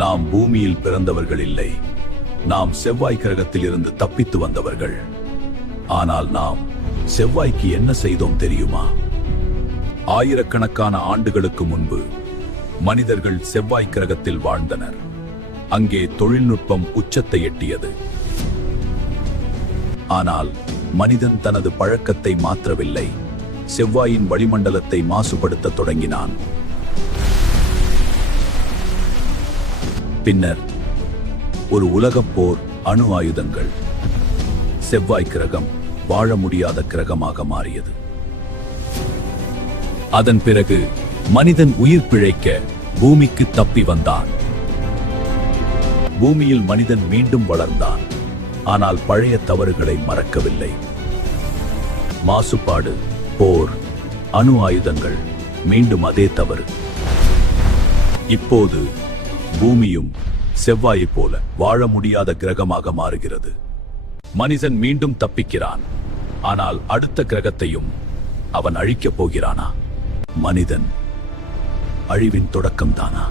நாம் பூமியில் பிறந்தவர்கள் இல்லை. நாம் செவ்வாய் கிரகத்தில் இருந்து தப்பித்து வந்தவர்கள். ஆனால் நாம் செவ்வாய்க்கு என்ன செய்தோம் தெரியுமா? ஆயிரக்கணக்கான ஆண்டுகளுக்கு முன்பு மனிதர்கள் செவ்வாய் கிரகத்தில் வாழ்ந்தனர். அங்கே தொழில்நுட்பம் உச்சத்தை எட்டியது. ஆனால் மனிதன் தனது பழக்கத்தை மாற்றவில்லை. செவ்வாயின் வளிமண்டலத்தை மாசுபடுத்த தொடங்கினான். பின்னர் ஒரு உலகப் போர், அணு ஆயுதங்கள். செவ்வாய் கிரகம் வாழ முடியாத கிரகமாக மாறியது. அதன் பிறகு மனிதன் உயிர் பிழைக்க பூமிக்கு தப்பி வந்தான். பூமியில் மனிதன் மீண்டும் வளர்ந்தான். ஆனால் பழைய தவறுகளை மறக்கவில்லை. மாசுபாடு, போர், அணு ஆயுதங்கள், மீண்டும் அதே தவறு. இப்போது பூமியும் செவ்வாயைப் போல வாழ முடியாத கிரகமாக மாறுகிறது. மனிதன் மீண்டும் தப்பிக்கிறான். ஆனால் அடுத்த கிரகத்தையும் அவன் அழிக்கப் போகிறானா? மனிதன் அழிவின் தொடக்கம்தானா?